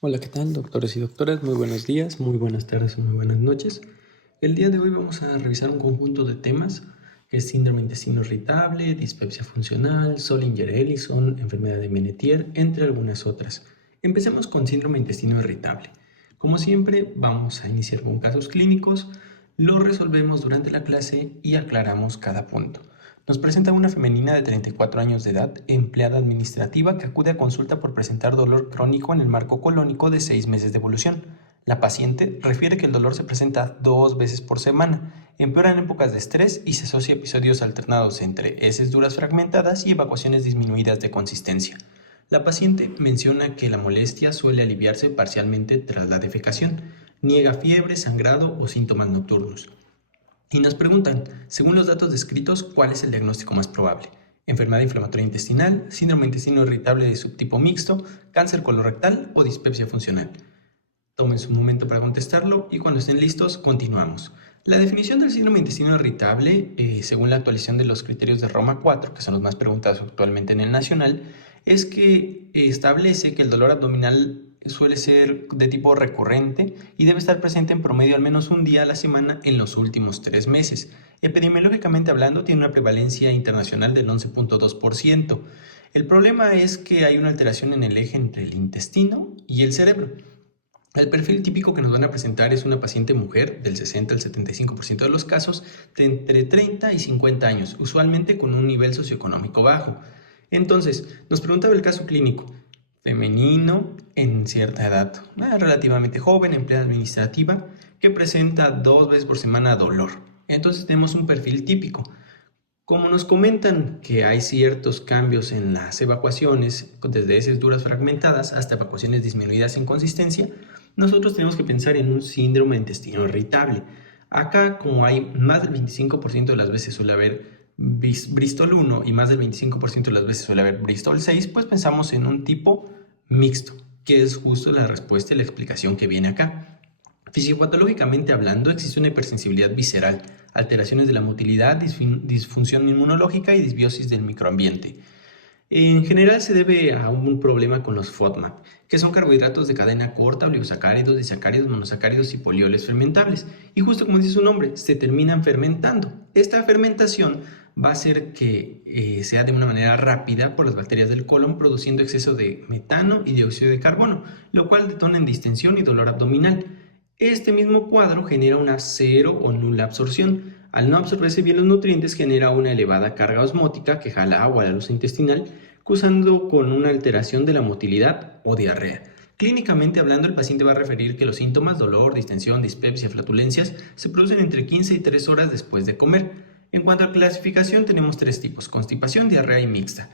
Hola, ¿qué tal, doctores y doctoras? Muy buenos días, muy buenas tardes o muy buenas noches. El día de hoy vamos a revisar un conjunto de temas que es síndrome de intestino irritable, dispepsia funcional, Zollinger-Ellison, enfermedad de Menetier, entre algunas otras. Empecemos con síndrome de intestino irritable. Como siempre, vamos a iniciar con casos clínicos, los resolvemos durante la clase y aclaramos cada punto. Nos presenta una femenina de 34 años de edad, empleada administrativa, que acude a consulta por presentar dolor crónico en el marco colónico de 6 meses de evolución. La paciente refiere que el dolor se presenta 2 veces por semana, empeora en épocas de estrés y se asocia a episodios alternados entre heces duras fragmentadas y evacuaciones disminuidas de consistencia. La paciente menciona que la molestia suele aliviarse parcialmente tras la defecación, niega fiebre, sangrado o síntomas nocturnos. Y nos preguntan, según los datos descritos, ¿cuál es el diagnóstico más probable? Enfermedad inflamatoria intestinal, síndrome de intestino irritable de subtipo mixto, cáncer colorectal o dispepsia funcional. Tomen su momento para contestarlo y cuando estén listos, continuamos. La definición del síndrome de intestino irritable, según la actualización de los criterios de Roma 4, que son los más preguntados actualmente en el nacional, es que establece que el dolor abdominal suele ser de tipo recurrente y debe estar presente en promedio al menos un día a la semana en los últimos 3 meses. Epidemiológicamente hablando, tiene una prevalencia internacional del 11.2%. El problema es que hay una alteración en el eje entre el intestino y el cerebro. El perfil típico que nos van a presentar es una paciente mujer del 60 al 75% de los casos de entre 30 y 50 años, usualmente con un nivel socioeconómico bajo. Entonces, nos preguntaba el caso clínico, femenino en cierta edad, relativamente joven, empleada administrativa, que presenta 2 veces por semana dolor. Entonces tenemos un perfil típico. Como nos comentan que hay ciertos cambios en las evacuaciones, desde heces duras fragmentadas hasta evacuaciones disminuidas en consistencia, nosotros tenemos que pensar en un síndrome de intestino irritable. Acá, como hay más del 25% de las veces suele haber Bristol 1 y más del 25% de las veces suele haber Bristol 6, pues pensamos en un tipo mixto, que es justo la respuesta y la explicación que viene acá. Fisiopatológicamente hablando, existe una hipersensibilidad visceral, alteraciones de la motilidad, disfunción inmunológica y disbiosis del microambiente. En general se debe a un problema con los FODMAP, que son carbohidratos de cadena corta, oligosacáridos, disacáridos, monosacáridos y polioles fermentables. Y justo como dice su nombre, se terminan fermentando. Esta fermentación va a hacer que sea de una manera rápida por las bacterias del colon, produciendo exceso de metano y dióxido de carbono, lo cual detona en distensión y dolor abdominal. Este mismo cuadro genera una cero o nula absorción. Al no absorberse bien los nutrientes, genera una elevada carga osmótica que jala agua a la luz intestinal, causando con una alteración de la motilidad o diarrea. Clínicamente hablando, el paciente va a referir que los síntomas, dolor, distensión, dispepsia, flatulencias, se producen entre 15 y 3 horas después de comer. En cuanto a clasificación, tenemos 3 tipos: constipación, diarrea y mixta.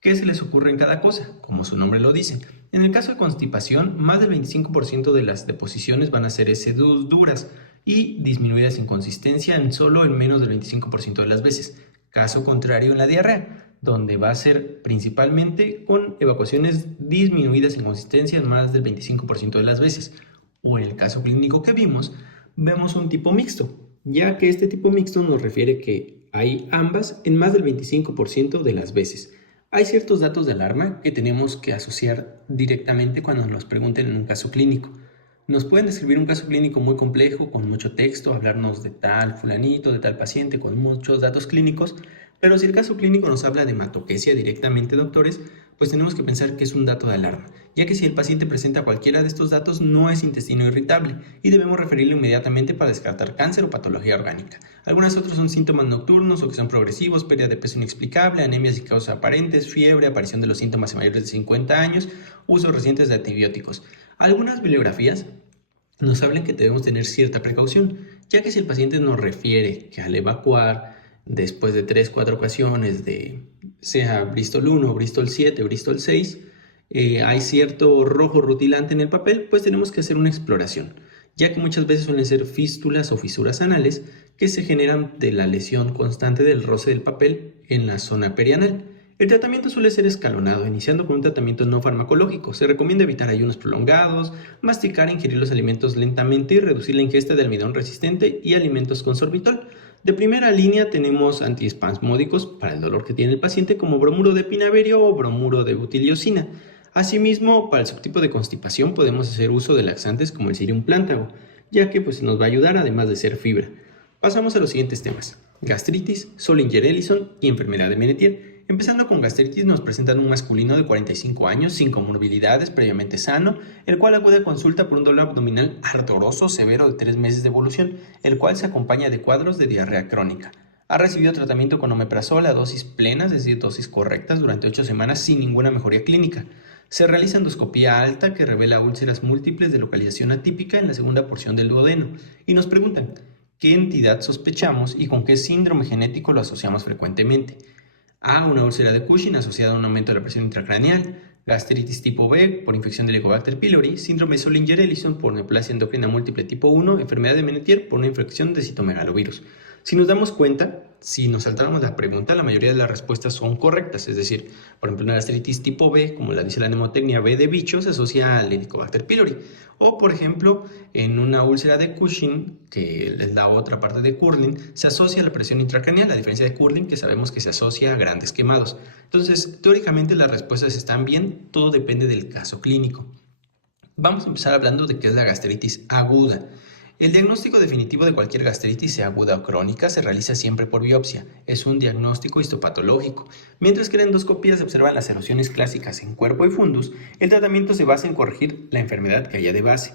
¿Qué se les ocurre en cada cosa? Como su nombre lo dice. En el caso de constipación, más del 25% de las deposiciones van a ser heces duras y disminuidas en consistencia en menos del 25% de las veces. Caso contrario en la diarrea, donde va a ser principalmente con evacuaciones disminuidas en consistencia en más del 25% de las veces. O en el caso clínico que vemos un tipo mixto, ya que este tipo mixto nos refiere que hay ambas en más del 25% de las veces. Hay ciertos datos de alarma que tenemos que asociar directamente cuando nos pregunten en un caso clínico. Nos pueden describir un caso clínico muy complejo, con mucho texto, hablarnos de tal fulanito, de tal paciente, con muchos datos clínicos, pero si el caso clínico nos habla de hematoquesia directamente, doctores, pues tenemos que pensar que es un dato de alarma, ya que si el paciente presenta cualquiera de estos datos no es intestino irritable y debemos referirlo inmediatamente para descartar cáncer o patología orgánica. Algunos otros son síntomas nocturnos o que son progresivos, pérdida de peso inexplicable, anemias y causas aparentes, fiebre, aparición de los síntomas en mayores de 50 años, usos recientes de antibióticos. Algunas bibliografías nos hablan que debemos tener cierta precaución, ya que si el paciente nos refiere que al evacuar después de 3-4 ocasiones de sea Bristol 1, Bristol 7, Bristol 6, hay cierto rojo rutilante en el papel, pues tenemos que hacer una exploración, ya que muchas veces suelen ser fístulas o fisuras anales que se generan de la lesión constante del roce del papel en la zona perianal. El tratamiento suele ser escalonado, iniciando con un tratamiento no farmacológico. Se recomienda evitar ayunos prolongados, masticar e ingerir los alimentos lentamente y reducir la ingesta de almidón resistente y alimentos con sorbitol. De primera línea tenemos antiespasmódicos para el dolor que tiene el paciente, como bromuro de pinaverio o bromuro de butiliocina. Asimismo, para el subtipo de constipación podemos hacer uso de laxantes como el Psyllium plantago, ya que nos va a ayudar además de ser fibra. Pasamos a los siguientes temas: gastritis, Zollinger-Ellison y enfermedad de Menetier. Empezando con gastritis, nos presentan un masculino de 45 años sin comorbilidades, previamente sano, el cual acude a consulta por un dolor abdominal ardoroso severo de 3 meses de evolución, el cual se acompaña de cuadros de diarrea crónica. Ha recibido tratamiento con omeprazol a dosis plenas, es decir, dosis correctas, durante 8 semanas sin ninguna mejoría clínica. Se realiza endoscopía alta que revela úlceras múltiples de localización atípica en la segunda porción del duodeno. Y nos preguntan, ¿qué entidad sospechamos y con qué síndrome genético lo asociamos frecuentemente? A. Una úlcera de Cushing asociada a un aumento de la presión intracraneal. Gastritis tipo B por infección de Helicobacter pylori. Síndrome de Zollinger-Ellison por neoplasia endocrina múltiple tipo 1. Enfermedad de Menetier por una infección de citomegalovirus. Si nos damos cuenta, si nos saltáramos la pregunta, la mayoría de las respuestas son correctas. Es decir, por ejemplo, una gastritis tipo B, como la dice la mnemotecnia B de bicho, se asocia al Helicobacter pylori. O, por ejemplo, en una úlcera de Cushing, que es la otra parte de Curling, se asocia a la presión intracraneal, a diferencia de Curling, que sabemos que se asocia a grandes quemados. Entonces, teóricamente las respuestas están bien, todo depende del caso clínico. Vamos a empezar hablando de qué es la gastritis aguda. El diagnóstico definitivo de cualquier gastritis, sea aguda o crónica, se realiza siempre por biopsia. Es un diagnóstico histopatológico. Mientras que en la endoscopía se observan las erosiones clásicas en cuerpo y fundus, el tratamiento se basa en corregir la enfermedad que haya de base.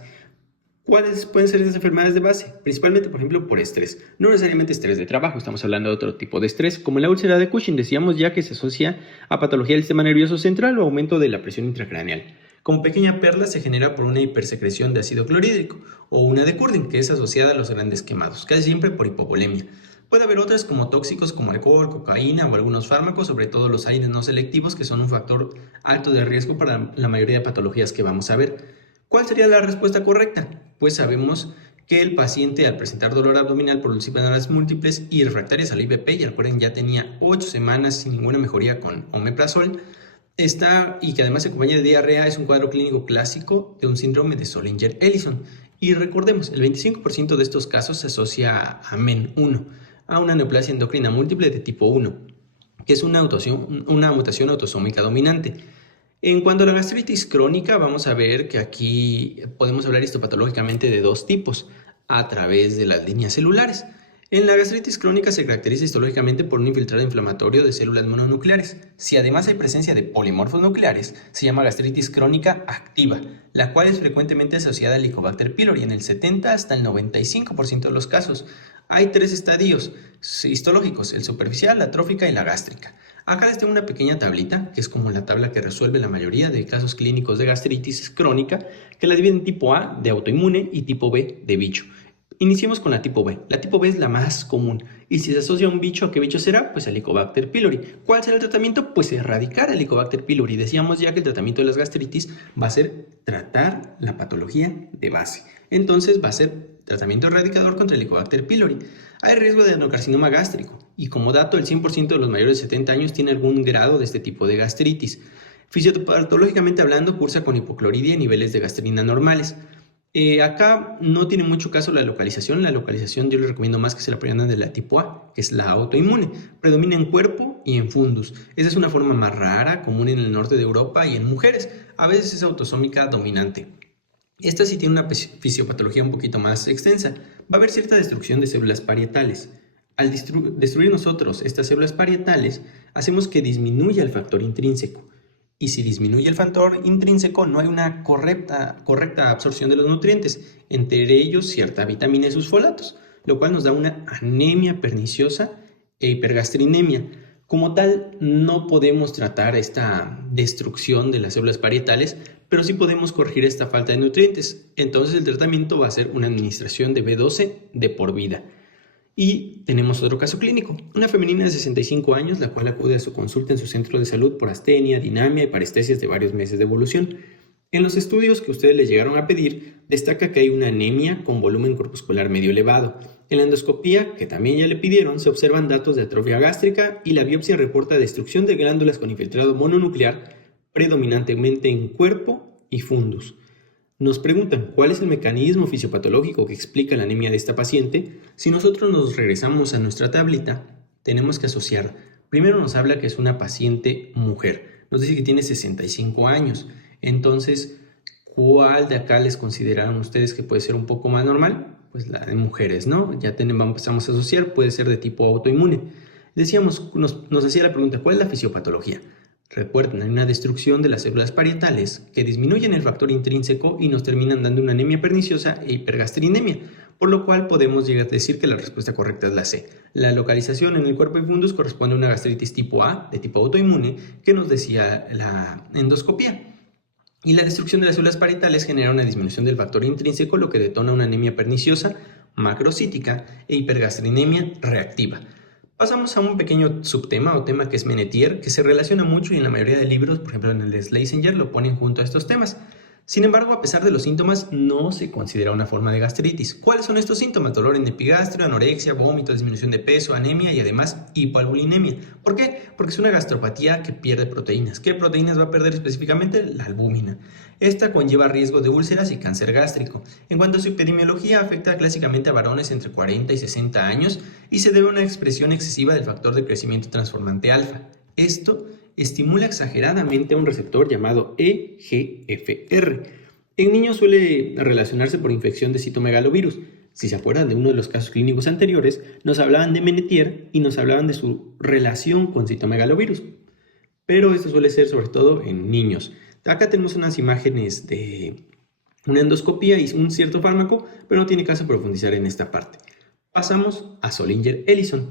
¿Cuáles pueden ser esas enfermedades de base? Principalmente, por ejemplo, por estrés. No necesariamente estrés de trabajo, estamos hablando de otro tipo de estrés, como la úlcera de Cushing, decíamos ya que se asocia a patología del sistema nervioso central o aumento de la presión intracraneal. Como pequeña perla se genera por una hipersecreción de ácido clorhídrico, o una de Curling, que es asociada a los grandes quemados, casi siempre por hipovolemia. Puede haber otras como tóxicos como alcohol, cocaína o algunos fármacos, sobre todo los AINES no selectivos, que son un factor alto de riesgo para la mayoría de patologías que vamos a ver. ¿Cuál sería la respuesta correcta? Pues sabemos que el paciente, al presentar dolor abdominal por úlceras múltiples y refractarias al IVP, y recuerden ya tenía 8 semanas sin ninguna mejoría con omeprazol, y que además se acompaña de diarrea, es un cuadro clínico clásico de un síndrome de Zollinger-Ellison. Y recordemos, el 25% de estos casos se asocia a MEN1, a una neoplasia endocrina múltiple de tipo 1, que es una mutación autosómica dominante. En cuanto a la gastritis crónica, vamos a ver que aquí podemos hablar histopatológicamente de dos tipos, a través de las líneas celulares. En la gastritis crónica se caracteriza histológicamente por un infiltrado inflamatorio de células mononucleares. Si además hay presencia de polimorfos nucleares, se llama gastritis crónica activa, la cual es frecuentemente asociada al Helicobacter pylori en el 70 hasta el 95% de los casos. Hay 3 estadios histológicos: el superficial, la trófica y la gástrica. Acá les tengo una pequeña tablita, que es como la tabla que resuelve la mayoría de casos clínicos de gastritis crónica, que la divide en tipo A de autoinmune y tipo B de bicho. Iniciemos con la tipo B. La tipo B es la más común. Y si se asocia a un bicho, ¿a qué bicho será? Pues al Helicobacter pylori. ¿Cuál será el tratamiento? Pues erradicar el Helicobacter pylori. Decíamos ya que el tratamiento de las gastritis va a ser tratar la patología de base. Entonces va a ser tratamiento erradicador contra el Helicobacter pylori. Hay riesgo de adenocarcinoma gástrico. Y como dato, el 100% de los mayores de 70 años tiene algún grado de este tipo de gastritis. Fisiopatológicamente hablando, cursa con hipocloridia y niveles de gastrina normales. Acá no tiene mucho caso la localización. La localización yo les recomiendo más que se la aprendan de la tipo A, que es la autoinmune. Predomina en cuerpo y en fundus. Esa es una forma más rara, común en el norte de Europa y en mujeres. A veces es autosómica dominante. Esta sí tiene una fisiopatología un poquito más extensa. Va a haber cierta destrucción de células parietales. Al destruir nosotros estas células parietales, hacemos que disminuya el factor intrínseco. Y si disminuye el factor intrínseco, no hay una correcta absorción de los nutrientes, entre ellos cierta vitamina y sus folatos, lo cual nos da una anemia perniciosa e hipergastrinemia. Como tal, no podemos tratar esta destrucción de las células parietales, pero sí podemos corregir esta falta de nutrientes. Entonces el tratamiento va a ser una administración de B12 de por vida. Y tenemos otro caso clínico, una femenina de 65 años, la cual acude a su consulta en su centro de salud por astenia, dinamia y parestesias de varios meses de evolución. En los estudios que ustedes les llegaron a pedir, destaca que hay una anemia con volumen corpuscular medio elevado. En la endoscopía, que también ya le pidieron, se observan datos de atrofia gástrica y la biopsia reporta destrucción de glándulas con infiltrado mononuclear, predominantemente en cuerpo y fundus. Nos preguntan cuál es el mecanismo fisiopatológico que explica la anemia de esta paciente. Si nosotros nos regresamos a nuestra tablita, tenemos que asociar. Primero nos habla que es una paciente mujer. Nos dice que tiene 65 años. Entonces, ¿cuál de acá les consideraron ustedes que puede ser un poco más normal? Pues la de mujeres, ¿no? Ya empezamos a asociar, puede ser de tipo autoinmune. Decíamos, nos hacía la pregunta, ¿cuál es la fisiopatología? Recuerden, hay una destrucción de las células parietales que disminuyen el factor intrínseco y nos terminan dando una anemia perniciosa e hipergastrinemia, por lo cual podemos llegar a decir que la respuesta correcta es la C. La localización en el cuerpo de fundus corresponde a una gastritis tipo A, de tipo autoinmune, que nos decía la endoscopía. Y la destrucción de las células parietales genera una disminución del factor intrínseco, lo que detona una anemia perniciosa, macrocítica e hipergastrinemia reactiva. Pasamos a un pequeño subtema o tema que es Menetier, que se relaciona mucho y en la mayoría de libros, por ejemplo en el de Schlesinger, lo ponen junto a estos temas. Sin embargo, a pesar de los síntomas, no se considera una forma de gastritis. ¿Cuáles son estos síntomas? Dolor en epigastrio, anorexia, vómito, disminución de peso, anemia y además hipoalbuminemia. ¿Por qué? Porque es una gastropatía que pierde proteínas. ¿Qué proteínas va a perder específicamente? La albúmina. Esta conlleva riesgo de úlceras y cáncer gástrico. En cuanto a su epidemiología, afecta clásicamente a varones entre 40 y 60 años y se debe a una expresión excesiva del factor de crecimiento transformante alfa. Esto estimula exageradamente a un receptor llamado EGFR. En niños suele relacionarse por infección de citomegalovirus. Si se acuerdan de uno de los casos clínicos anteriores, nos hablaban de Menetier y nos hablaban de su relación con citomegalovirus. Pero esto suele ser sobre todo en niños. Acá tenemos unas imágenes de una endoscopía y un cierto fármaco, pero no tiene caso profundizar en esta parte. Pasamos a Zollinger-Ellison.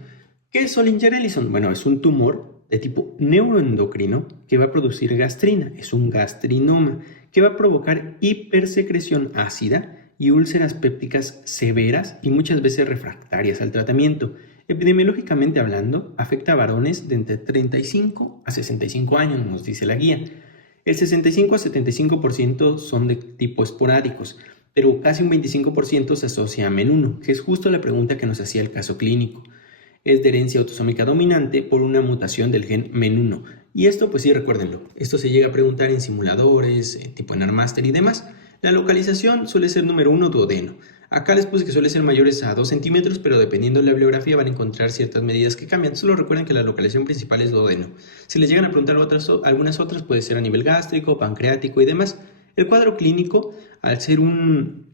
¿Qué es Zollinger-Ellison? Bueno, es un tumor de tipo neuroendocrino que va a producir gastrina. Es un gastrinoma que va a provocar hipersecreción ácida y úlceras pépticas severas y muchas veces refractarias al tratamiento. Epidemiológicamente hablando, afecta a varones de entre 35 a 65 años, nos dice la guía. El 65 a 75% son de tipo esporádicos, pero casi un 25% se asocia a MEN1, que es justo la pregunta que nos hacía el caso clínico. Es de herencia autosómica dominante por una mutación del gen MEN1. Y esto, pues sí, recuérdenlo, esto se llega a preguntar en simuladores, tipo en Armaster y demás. La localización suele ser número 1, duodeno. Acá les puse que suele ser mayores a 2 centímetros, pero dependiendo de la bibliografía van a encontrar ciertas medidas que cambian. Solo recuerden que la localización principal es duodeno. Si les llegan a preguntar algunas otras, puede ser a nivel gástrico, pancreático y demás. El cuadro clínico, al ser un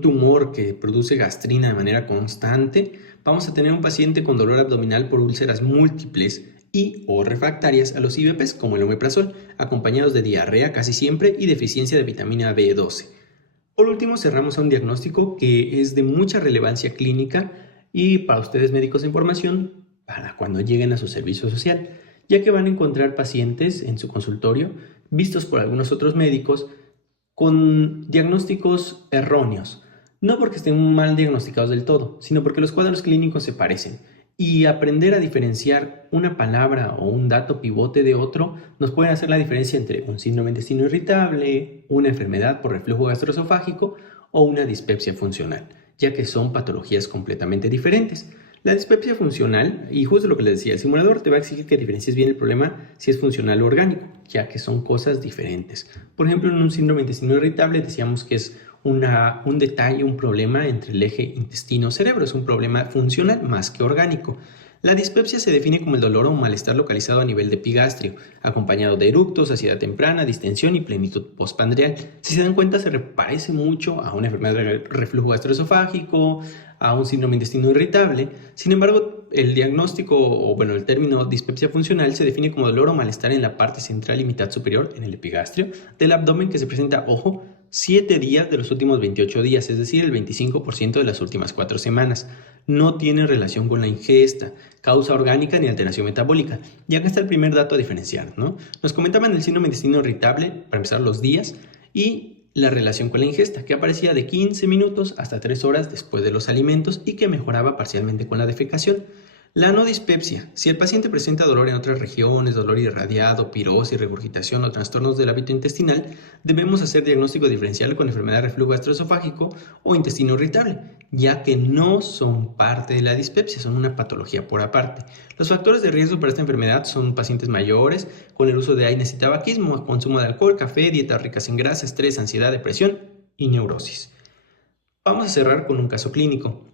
tumor que produce gastrina de manera constante, vamos a tener un paciente con dolor abdominal por úlceras múltiples y o refractarias a los IVPs, como el omeprazol, acompañados de diarrea casi siempre y deficiencia de vitamina B12. Por último, cerramos a un diagnóstico que es de mucha relevancia clínica y para ustedes médicos de información para cuando lleguen a su servicio social, ya que van a encontrar pacientes en su consultorio vistos por algunos otros médicos con diagnósticos erróneos, no porque estén mal diagnosticados del todo, sino porque los cuadros clínicos se parecen. Y aprender a diferenciar una palabra o un dato pivote de otro nos puede hacer la diferencia entre un síndrome de intestino irritable, una enfermedad por reflujo gastroesofágico o una dispepsia funcional, ya que son patologías completamente diferentes. La dispepsia funcional, y justo lo que les decía, el simulador te va a exigir que diferencies bien el problema si es funcional o orgánico, ya que son cosas diferentes. Por ejemplo, en un síndrome de intestino irritable decíamos que es un detalle, un problema entre el eje intestino-cerebro, es un problema funcional más que orgánico. La dispepsia se define como el dolor o malestar localizado a nivel de epigastrio, acompañado de eructos, saciedad temprana, distensión y plenitud postprandial. Si se dan cuenta, se parece mucho a una enfermedad de reflujo gastroesofágico, a un síndrome de intestino irritable. Sin embargo, el diagnóstico, el término dispepsia funcional se define como dolor o malestar en la parte central y mitad superior, en el epigastrio, del abdomen que se presenta, 7 días de los últimos 28 días, es decir, el 25% de las últimas 4 semanas. No tiene relación con la ingesta, causa orgánica ni alteración metabólica. Y acá está el primer dato a diferenciar, ¿no? Nos comentaban el síndrome de intestino irritable, para empezar los días, y la relación con la ingesta, que aparecía de 15 minutos hasta 3 horas después de los alimentos y que mejoraba parcialmente con la defecación. La no dispepsia. Si el paciente presenta dolor en otras regiones, dolor irradiado, pirosis, regurgitación o trastornos del hábito intestinal, debemos hacer diagnóstico diferencial con enfermedad de reflujo gastroesofágico o intestino irritable, ya que no son parte de la dispepsia, son una patología por aparte. Los factores de riesgo para esta enfermedad son pacientes mayores, con el uso de AINES y tabaquismo, consumo de alcohol, café, dietas ricas en grasa, estrés, ansiedad, depresión y neurosis. Vamos a cerrar con un caso clínico.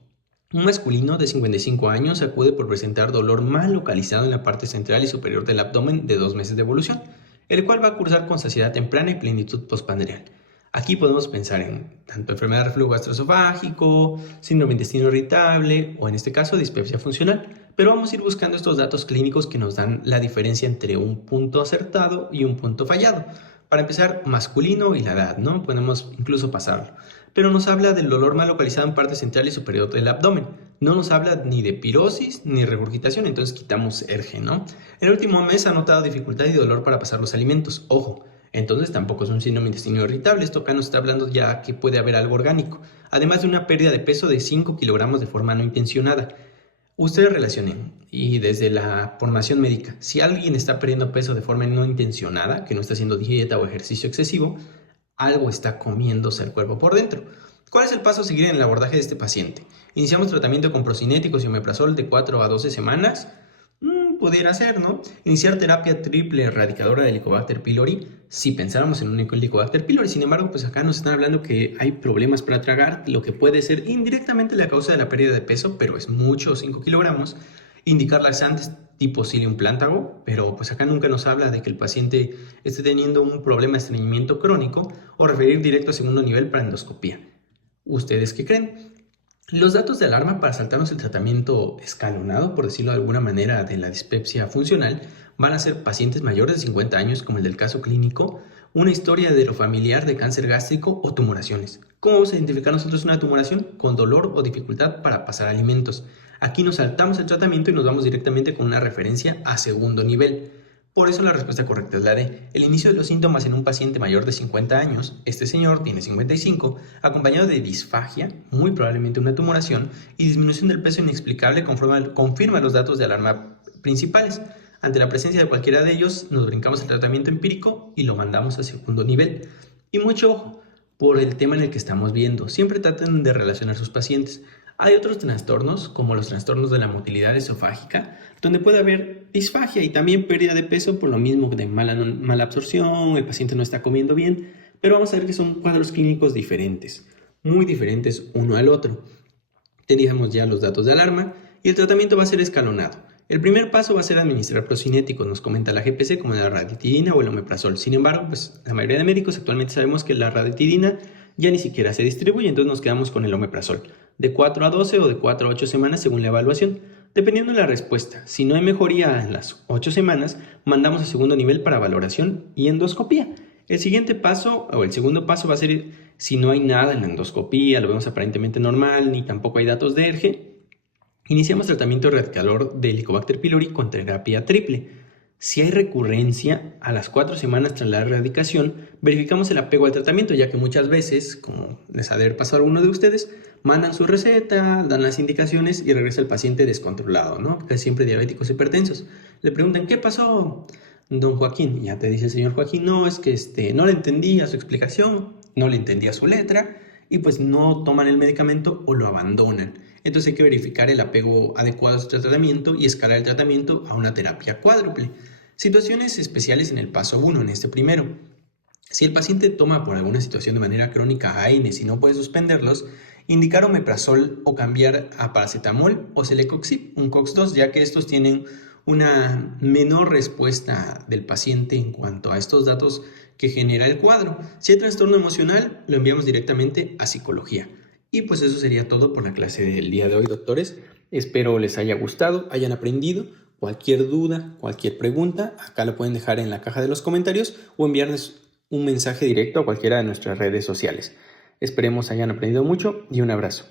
Un masculino de 55 años acude por presentar dolor mal localizado en la parte central y superior del abdomen de 2 meses de evolución. el cual va a cursar con saciedad temprana y plenitud postprandial. Aquí podemos pensar en tanto enfermedad de reflujo gastroesofágico, síndrome de intestino irritable o en este caso dispepsia funcional, pero vamos a ir buscando estos datos clínicos que nos dan la diferencia entre un punto acertado y un punto fallado. Para empezar, masculino y la edad, ¿no? Podemos incluso pasarlo. Pero nos habla del dolor mal localizado en parte central y superior del abdomen. No nos habla ni de pirosis ni regurgitación, entonces quitamos erge, ¿no? En el último mes ha notado dificultad y dolor para pasar los alimentos. Ojo, entonces tampoco es un síndrome de intestino irritable. Esto acá nos está hablando ya que puede haber algo orgánico. Además de una pérdida de peso de 5 kilogramos de forma no intencionada. Ustedes relacionen, y desde la formación médica, si alguien está perdiendo peso de forma no intencionada, que no está haciendo dieta o ejercicio excesivo, algo está comiéndose el cuerpo por dentro. ¿Cuál es el paso a seguir en el abordaje de este paciente? Iniciamos tratamiento con procinéticos y omeprazol de 4 a 12 semanas. Pudiera ser, ¿no? Iniciar terapia triple erradicadora de Helicobacter pylori si pensáramos en un Helicobacter pylori. Sin embargo, pues acá nos están hablando que hay problemas para tragar, lo que puede ser indirectamente la causa de la pérdida de peso, pero es mucho, 5 kilogramos. Indicar laxantes tipo Psyllium plantago, pero pues acá nunca nos habla de que el paciente esté teniendo un problema de estreñimiento crónico o referir directo a segundo nivel para endoscopía. ¿Ustedes qué creen? Los datos de alarma para saltarnos el tratamiento escalonado, por decirlo de alguna manera, de la dispepsia funcional, van a ser pacientes mayores de 50 años, como el del caso clínico, una historia de lo familiar de cáncer gástrico o tumoraciones. ¿Cómo vamos a identificar nosotros una tumoración? Con dolor o dificultad para pasar alimentos. Aquí nos saltamos el tratamiento y nos vamos directamente con una referencia a segundo nivel. Por eso la respuesta correcta es la D. El inicio de los síntomas en un paciente mayor de 50 años, este señor tiene 55, acompañado de disfagia, muy probablemente una tumoración, y disminución del peso inexplicable confirma los datos de alarma principales. Ante la presencia de cualquiera de ellos, nos brincamos el tratamiento empírico y lo mandamos a segundo nivel. Y mucho ojo, por el tema en el que estamos viendo, siempre traten de relacionar sus pacientes. Hay otros trastornos, como los trastornos de la motilidad esofágica, donde puede haber disfagia y también pérdida de peso por lo mismo de mala absorción, el paciente no está comiendo bien, pero vamos a ver que son cuadros clínicos diferentes, muy diferentes uno al otro. Teníamos ya los datos de alarma y el tratamiento va a ser escalonado. El primer paso va a ser administrar procinéticos, nos comenta la GPC, como la ranitidina o el omeprazol. Sin embargo, pues la mayoría de médicos actualmente sabemos que la ranitidina ya ni siquiera se distribuye, entonces nos quedamos con el omeprazol, de 4 a 12 o de 4 a 8 semanas según la evaluación, dependiendo de la respuesta. Si no hay mejoría en las 8 semanas, mandamos a segundo nivel para valoración y endoscopía. El siguiente paso, o el segundo paso, va a ser si no hay nada en la endoscopía, lo vemos aparentemente normal, ni tampoco hay datos de ERGE, iniciamos tratamiento erradicador de Helicobacter pylori con terapia triple. Si hay recurrencia, a las 4 semanas tras la erradicación, verificamos el apego al tratamiento, ya que muchas veces, como les ha de haber pasado a alguno de ustedes, mandan su receta, dan las indicaciones y regresa el paciente descontrolado, ¿no? Porque siempre diabéticos hipertensos. Le preguntan, ¿qué pasó, don Joaquín? Ya te dice el señor Joaquín, no, es que no le entendía su explicación, no le entendía su letra, y pues no toman el medicamento o lo abandonan. Entonces hay que verificar el apego adecuado a su tratamiento y escalar el tratamiento a una terapia cuádruple. Situaciones especiales en el paso 1, en este primero. Si el paciente toma por alguna situación de manera crónica AINES y no puede suspenderlos, indicar omeprazol o cambiar a paracetamol o celecoxib, un COX-2, ya que estos tienen una menor respuesta del paciente en cuanto a estos datos que genera el cuadro. Si hay trastorno emocional, lo enviamos directamente a psicología. Y pues eso sería todo por la clase del día de hoy, doctores. Espero les haya gustado, hayan aprendido. Cualquier duda, cualquier pregunta, acá lo pueden dejar en la caja de los comentarios o enviarnos un mensaje directo a cualquiera de nuestras redes sociales. Esperemos hayan aprendido mucho y un abrazo.